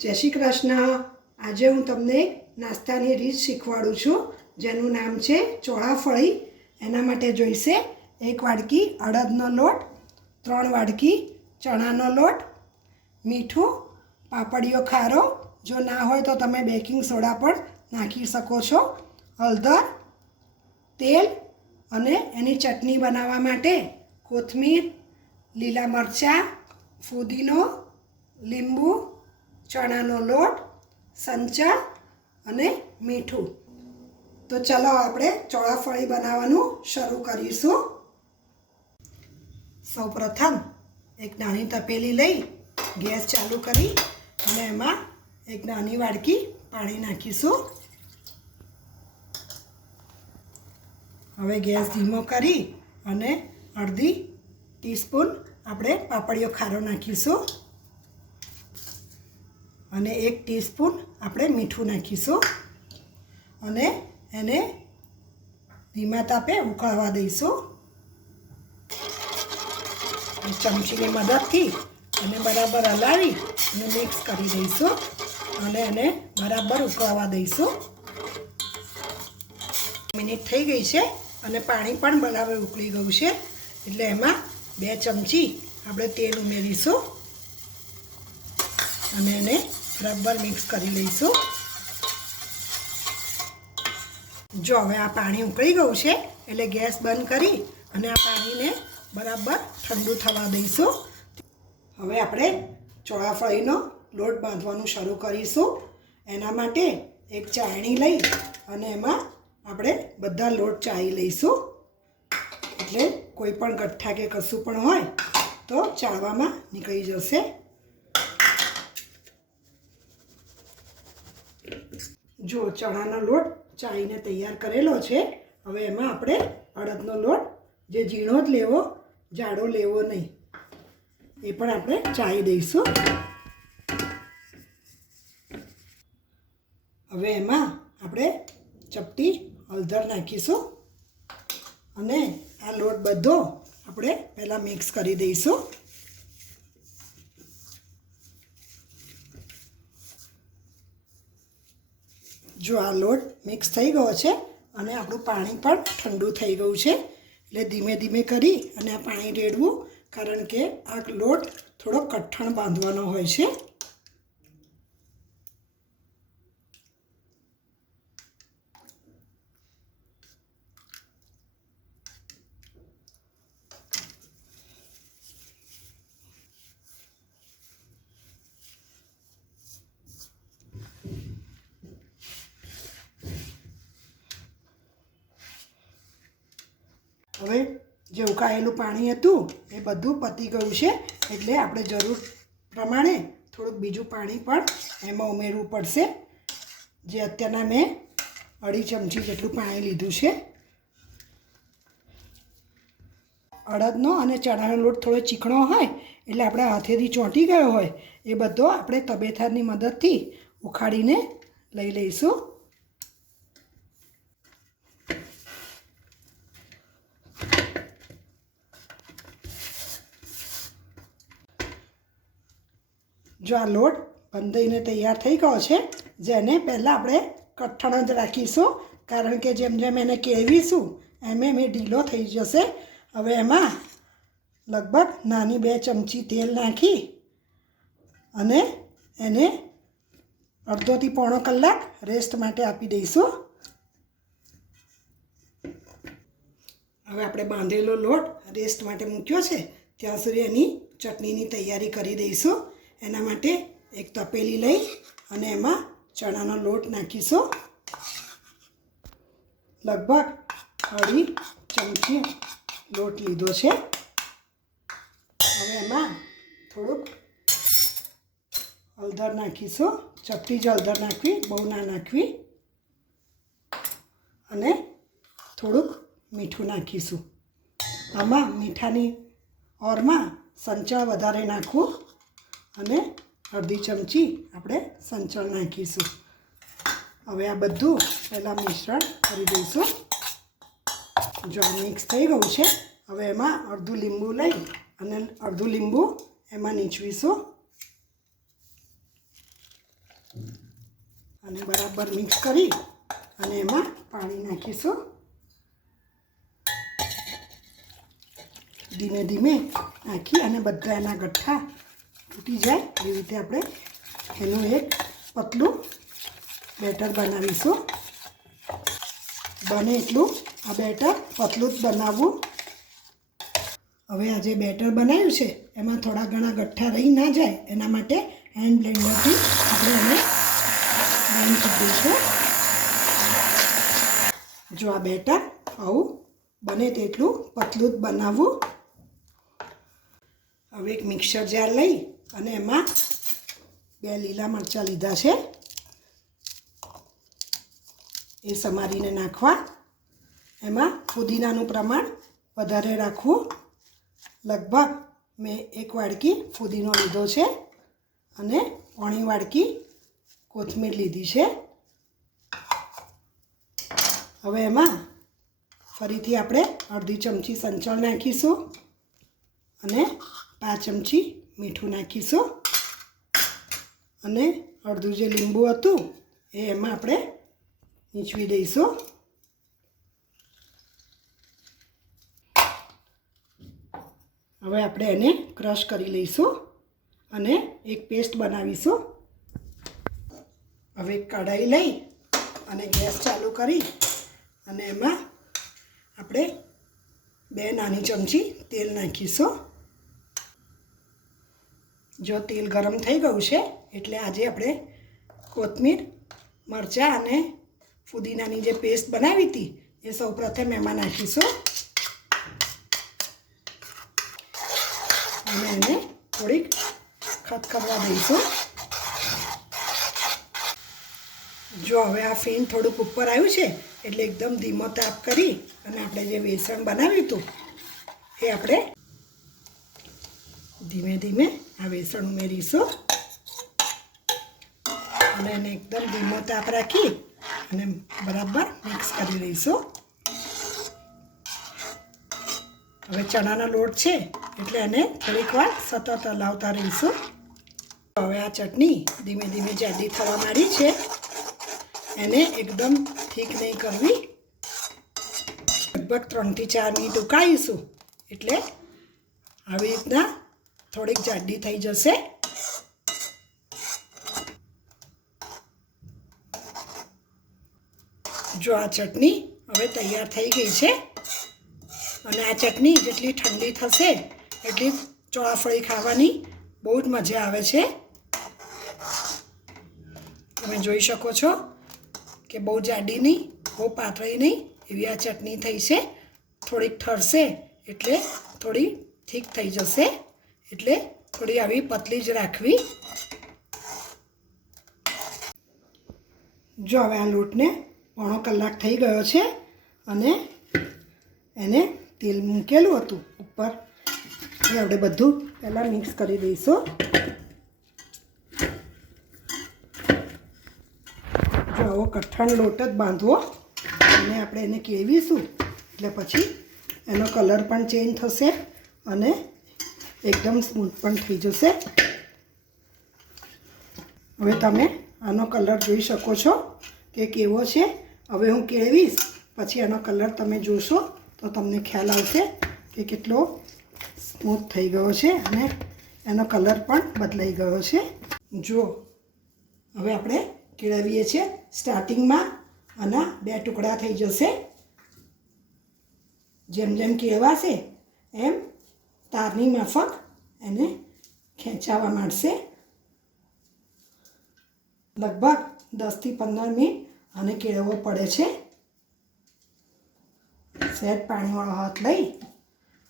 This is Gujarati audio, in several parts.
જય શ્રી કૃષ્ણ। આજે હું તમને નાસ્તાની રીત શીખવાડું છું, જેનું નામ છે ચોળાફળી। એના માટે જોઈશે 1 વાડકી અડદનો લોટ, 3 વાડકી ચણાનો લોટ, મીઠું, પાપડીયો ખારો, જો ના હોય તો તમે બેકિંગ સોડા પણ નાખી શકો છો, હળદર, તેલ અને એની ચટણી બનાવવા માટે કોથમીર, લીલા મરચાં, ફુદીનો, લીંબુ, ચણાનો લોટ, સંચળ અને મીઠું। તો ચલો આપણે ચોળાફળી બનાવવાનું શરૂ કરીશું। સૌપ્રથમ એક નાની તપેલી લઈ ગેસ ચાલુ કરી અને એમાં એક નાની વાડકી પાણી નાખીશું। હવે ગેસ ધીમો કરી અને અડધી ટીસ્પૂન આપણે પાપડીયો ખારો નાખીશું અને 1 ટીસ્પૂન આપણે મીઠું નાખીશું અને એને ધીમા તાપે ઉકળવા દઈશું। ચમચીની મદદથી એને બરાબર હલાવી અને મિક્સ કરી દઈશું અને એને બરાબર ઉકળવા દઈશું। મિનિટ થઈ ગઈ છે અને પાણી પણ બરાબર ઉકળી ગયું છે, એટલે એમાં 2 ચમચી આપણે તેલ ઉમેરીશું અને એને બરાબર મિક્સ કરી લઈશું। જો હવે આ પાણી ઉકળી ગયું છે એટલે ગેસ બંધ કરી અને આ પાણીને બરાબર ઠંડુ થવા દઈશું। હવે આપણે ચોળાફળીનો લોટ બાંધવાનું શરૂ કરીશું। એના માટે એક ચાળણી લઈ અને એમાં આપણે બધા લોટ ચાળી લઈશું, એટલે કોઈ પણ ગઠ્ઠા કે કશું પણ હોય તો ચાળવામાં નીકળી જશે। જો ચણાનો લોટ ચાળીને તૈયાર કરેલો છે, હવે એમાં આપણે અડદનો લોટ જે ઝીણો જ લેવો, જાડો લેવો નહીં, એ પણ આપણે ચાળી દઈશું। હવે એમાં આપણે ચપટી હળદર નાખીશું અને આ લોટ બધો આપણે પહેલાં મિક્સ કરી દઈશું। જો આ લોટ મિક્સ થઈ ગયો છે અને આપણું પાણી પણ ઠંડુ થઈ ગયું છે, એટલે ધીમે ધીમે કરી અને આ પાણી રેડવું, કારણ કે આ લોટ થોડો કઠણ બાંધવાનો હોય છે। હવે જે ઉકાળેલું પાણી હતું એ બધું પતી ગયું છે, એટલે આપણે જરૂર પ્રમાણે થોડુંક બીજું પાણી પણ એમાં ઉમેરવું પડશે, જે અત્યારના મેં 2.5 ચમચી જેટલું પાણી લીધું છે। અડદનો અને ચણાનો લોટ થોડો ચીકણો હોય એટલે આપણે હાથેથી ચોંટી ગયો હોય એ બધો આપણે તબેથાની મદદથી ઉખાડીને લઈ લઈશું। જો આ લોટ બંધાઈને તૈયાર થઈ ગયો છે, જેને પહેલાં આપણે કઠણ જ રાખીશું, કારણ કે જેમ જેમ એને કેળવીશું એમ એમ એ ઢીલો થઈ જશે। હવે એમાં લગભગ નાની 2 ચમચી તેલ નાખી અને એને અડધોથી પોણો કલાક રેસ્ટ માટે આપી દઈશું। હવે આપણે બાંધેલો લોટ રેસ્ટ માટે મૂક્યો છે, ત્યાં સુધી એની ચટણીની તૈયારી કરી દઈશું। એના માટે એક તપેલી લઈ અને એમાં ચણાનો લોટ નાખીશું, લગભગ 2.5 ચમચી લોટ લીધો છે। હવે એમાં થોડુંક હળદર નાખીશું, ચપટી જ હળદર નાખવી, બહુ ના નાખવી, અને થોડુંક મીઠું નાખીશું। આમાં મીઠાની ઓરમાં સંચળ વધારે નાખવું અને અડધી ચમચી આપણે સંચળ નાખીશું। હવે આ બધું પહેલાં મિશ્રણ કરી દઈશું। જો મિક્સ થઈ ગયું છે, હવે એમાં અડધું લીંબુ લઈ અને અડધું લીંબુ એમાં નીચવીશું। અને બરાબર મિક્સ કરી અને એમાં પાણી નાખીશું. ધીમે ધીમે નાખી અને બધા એના ગઠ્ઠા તૂટી જાય એવી રીતે આપણે એનું એક પતલું બેટર બનાવીશું. બને એટલું આ બેટર પતલું જ બનાવવું. હવે આ જે બેટર બનાવ્યું છે એમાં થોડા ઘણા ગઠ્ઠા રહી ના જાય એના માટે હેન્ડ બ્લેન્ડરથી આપણે એને બ્લેન્ડ કરી દઈશું. જો આ બેટર આવું બને તેટલું પતલું જ બનાવવું. હવે એક મિક્સર જાર લઈ અને એમાં 2 લીલા મરચાં લીધા છે એ સમારીને નાખવા. એમાં ફુદીનાનું પ્રમાણ વધારે રાખવું. લગભગ મેં 1 વાડકી ફુદીનો લીધો છે અને 1 વાડકી કોથમીર લીધી છે. હવે એમાં ફરીથી આપણે અડધી ચમચી સંચળ નાખીશું અને 5 ચમચી મીઠું નાખીશું અને અડધું જે લીંબુ હતું એ એમાં આપણે નીચવી દઈશું. હવે આપણે એને ક્રશ કરી લઈશું અને એક પેસ્ટ બનાવીશું. હવે એક કઢાઈ લઈ અને ગેસ ચાલુ કરી અને એમાં આપણે 2 નાની ચમચી તેલ નાખીશું. જો તેલ ગરમ થઈ ગયું છે એટલે આજે આપણે કોથમીર, મરચાં અને ફુદીનાની જે પેસ્ટ બનાવી હતી એ સૌપ્રથમ એમાં નાખીશું અને એને થોડીક ખદખદવા દઈશું. જો હવે આ ફીણ થોડુંક ઉપર આવ્યું છે એટલે એકદમ ધીમો તાપ કરી અને આપણે જે બેસણ બનાવ્યું હતું એ આપણે ધીમે ધીમે આ બેસણ ઉમેરીશું અને એને એકદમ ધીમો તાપ રાખી અને બરાબર મિક્સ કરી દઈશું. હવે ચણાનો લોટ છે એટલે એને થોડીક વાર સતત હલાવતા રહીશું. હવે આ ચટણી ધીમે ધીમે જાડી થવા માંડી છે. એને એકદમ ઠીક નહીં કરવી. લગભગ 3 થી 4 મિનિટ ઉકાળીશું એટલે આવી રીતના થોડીક જાડી થઈ જશે. જો આ ચટણી હવે તૈયાર થઈ ગઈ છે અને આ ચટણી જેટલી ઠંડી થશે એટલી ચોળાફળી ખાવાની બહુ જ મજા આવે છે. તમે જોઈ શકો છો કે બહુ જાડી નહીં, બહુ પાતળી નહીં, એવી આ ચટણી થઈ છે. થોડીક ઠરશે એટલે થોડી ઠીક થઈ જશે એટલે થોડી આવી પતલી જ રાખવી. જો હવે આ લોટને 1.5 કલાક થઈ ગયો છે અને એને તેલ મૂકેલું હતું ઉપર એ આપણે બધું પહેલાં મિક્સ કરી દઈશું. જો આવો કઠણ લોટ જ બાંધવો અને આપણે એને કેળવીશું એટલે પછી એનો કલર પણ ચેન્જ થશે અને એકદમ સ્મૂથ પણ થઈ જશે. હવે તમે આનો કલર જોઈ શકો છો કે કેવો છે. હવે હું કેળવીશ પછી આનો કલર તમે જોશો તો તમને ખ્યાલ આવશે કે કેટલો સ્મૂથ થઈ ગયો છે અને એનો કલર પણ બદલાઈ ગયો છે. જો હવે આપણે કેળવીએ છીએ. સ્ટાર્ટિંગમાં આના 2 ટુકડા થઈ જશે. જેમ જેમ કેળવાશે એમ તારની માફક એને ખેંચાવા માંડશે. લગભગ 10 થી 15 મિનિટ આને કેળવવો પડે છે. સહેજ પાણીવાળો હાથ લઈ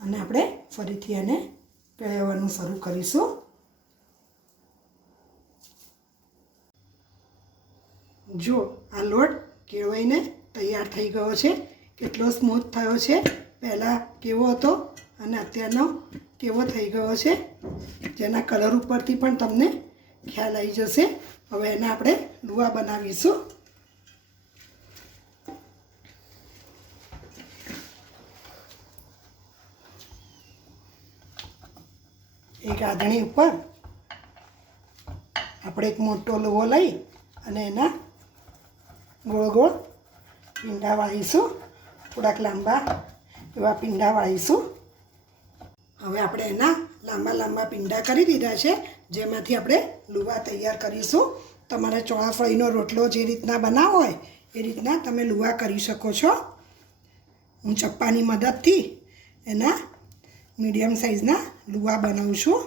અને આપણે ફરીથી એને કેળવવાનું શરૂ કરીશું. જો આ લોટ કેળવાઈને તૈયાર થઈ ગયો છે. કેટલો સ્મૂથ થયો છે. પહેલાં કેવો હતો અને અત્યારનો કેવો થઈ ગયો છે જેના કલર ઉપરથી પણ તમને ખ્યાલ આવી જશે. હવે એને આપણે લુવા બનાવીશું. એક આદણી ઉપર આ આપણે એક મોટો લુવો લઈ અને એના ગોળ ગોળ પીંડા વાળીશું, થોડાક લાંબા એવા પીંડા વાળીશું. હવે આપણે એના લાંબા લાંબા પીંડા કરી દીધા છે, જેમાંથી આપણે લુવા તૈયાર કરીશું. તમારે ચોળાફળીનો રોટલો જે રીતના બનાવવો હોય એ રીતના તમે લુવા કરી શકો છો. હું ચપ્પાની મદદથી એના મીડિયમ સાઇઝના લુવા બનાવું છું.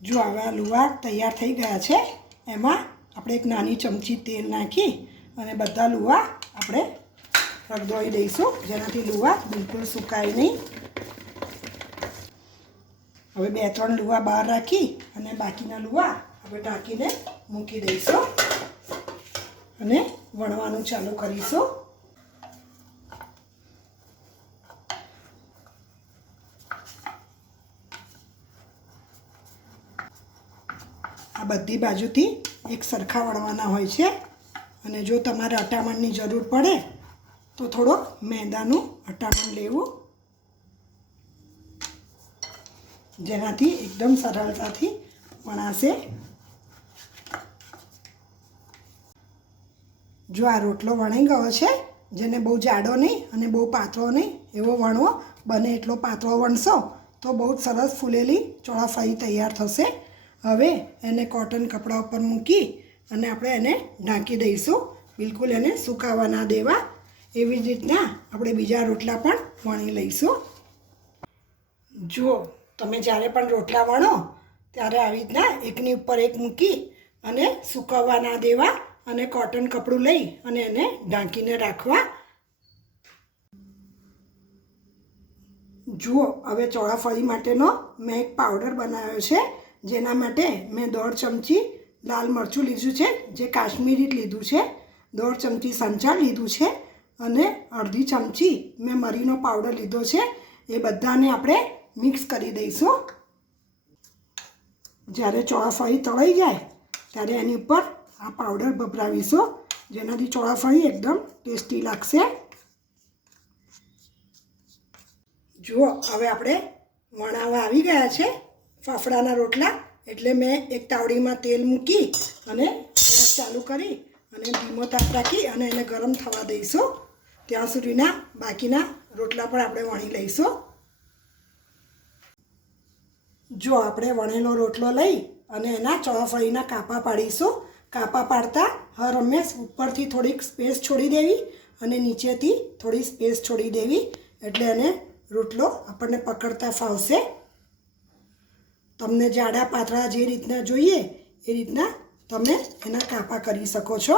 જો આવા લુવા તૈયાર થઈ ગયા છે, એમાં આપણે એક નાની ચમચી તેલ નાખી અને બધા લુવા આપણે રગદોળી દઈશું, જેનાથી લુવા બિલકુલ સુકાય નહીં. હવે 2-3 લુવા બહાર રાખી અને બાકીના લુવા આપણે ઢાંકીને મૂકી દઈશું અને વણવાનું ચાલુ કરીશું. આ બધી બાજુથી એક સરખા વણવાના હોય છે, અને જો તમારે અટામણની જરૂર પડે તો થોડોક મેદાનું અટામણ લેવું, જેનાથી એકદમ સરળતાથી વણાશે. જો આ રોટલો વણાઈ ગયો છે, જેને બહુ જાડો નહીં અને બહુ પાતળો નહીં એવો વણવો, બને એટલો પાતળો વણશો તો બહુ જ સરસ ફૂલેલી ચોળાફળી તૈયાર થશે. હવે એને કોટન કપડા ઉપર મૂકી અને આપણે એને ઢાંકી દઈશું, બિલકુલ એને સુકાવા ના દેવા. એવી જ રીતના આપણે બીજા રોટલા પણ વણી લઈશું. જુઓ, તમે જ્યારે પણ રોટલા વણો ત્યારે આવી રીતના એકની ઉપર એક મૂકી અને સુકાવવા ના દેવા અને કોટન કપડું લઈ અને એને ઢાંકીને રાખવા. જુઓ, હવે ચોળાફળી માટેનો મેં એક પાવડર બનાવ્યો છે, જેના માટે મેં 1.5 ચમચી લાલ મરચું લીધું છે, જે કાશ્મીરી લીધું છે, 1.5 ચમચી સંચાર લીધું છે અને 1/2 ચમચી મેં મરીનો પાવડર લીધો છે. એ બધાને આપણે મિક્સ કરી દઈશું. જ્યારે ચોળાફળી તળાઈ જાય ત્યારે એની ઉપર આ પાવડર ભભરાવીશું, જેનાથી ચોળાફળી એકદમ ટેસ્ટી લાગશે. જુઓ, હવે આપણે વણાવવા આવી ગયા છે ફાફડાના રોટલા, એટલે મેં એક તાવડીમાં તેલ મૂકી અને ગેસ ચાલુ કરી અને ધીમો તાપ રાખી અને એને ગરમ થવા દઈશું. ત્યાં સુધીના બાકીના રોટલા પણ આપણે વણી લઈશું. જો આપણે વણેલો રોટલો લઈ અને એના ચોળાફળીના કાપા પાડીશું. કાપા પાડતા હર હંમેશ ઉપરથી થોડીક સ્પેસ છોડી દેવી અને નીચેથી થોડી સ્પેસ છોડી દેવી, એટલે એને રોટલો આપણને પકડતા ફાવશે. તમને જાડા પાતળા જે રીતના જોઈએ એ રીતના તમે એના કાપા કરી શકો છો.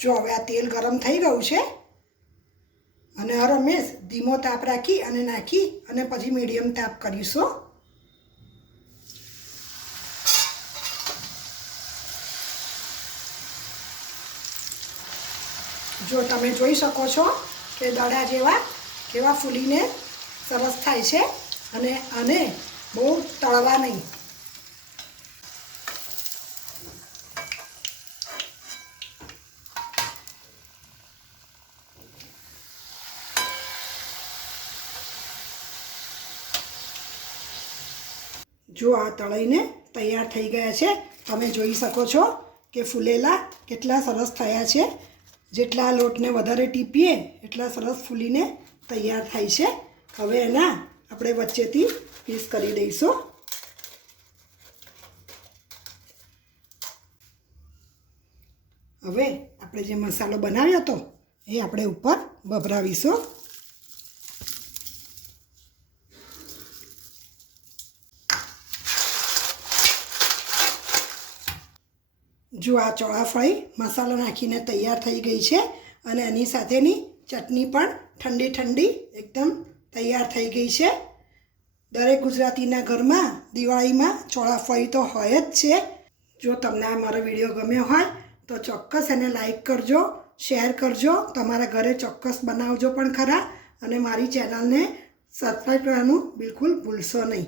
જો હવે આ તેલ ગરમ થઈ ગયું છે અને હર હંમેશ ધીમો તાપ રાખી અને નાખી અને પછી મીડિયમ તાપ કરીશું. જો તમે જોઈ શકો છો કે દડા જેવા કેવા ફૂલીને સરસ થાય છે, અને આને બહુ તળવા નહીં. જો આ તળાઈને તૈયાર થઈ ગયા છે. તમે જોઈ શકો છો કે ફૂલેલા કેટલા સરસ થયા છે. જેટલા લોટને વધારે ટીપીએ એટલા સરસ ફૂલીને તૈયાર થાય છે. હવે એના આપણે વચ્ચેથી પીસ કરી દઈશું. હવે આપણે જે મસાલો બનાવ્યો હતો એ આપણે ઉપર ભભરાવીશું. જો આ ચોળાફળી મસાલો નાખીને તૈયાર થઈ ગઈ છે, અને એની સાથેની ચટણી પણ ઠંડી ઠંડી એકદમ તૈયાર થઈ ગઈ છે. દરેક ગુજરાતીના ઘરમાં દિવાળીમાં ચોળાફળી તો હોય જ છે. જો તમને આ મારો વિડીયો ગમ્યો હોય તો ચોક્કસ એને લાઈક કરજો, શેર કરજો, તમારા ઘરે ચોક્કસ બનાવજો પણ ખરા, અને મારી ચેનલને સબસ્ક્રાઈબ કરવાનું બિલકુલ ભૂલશો નહીં.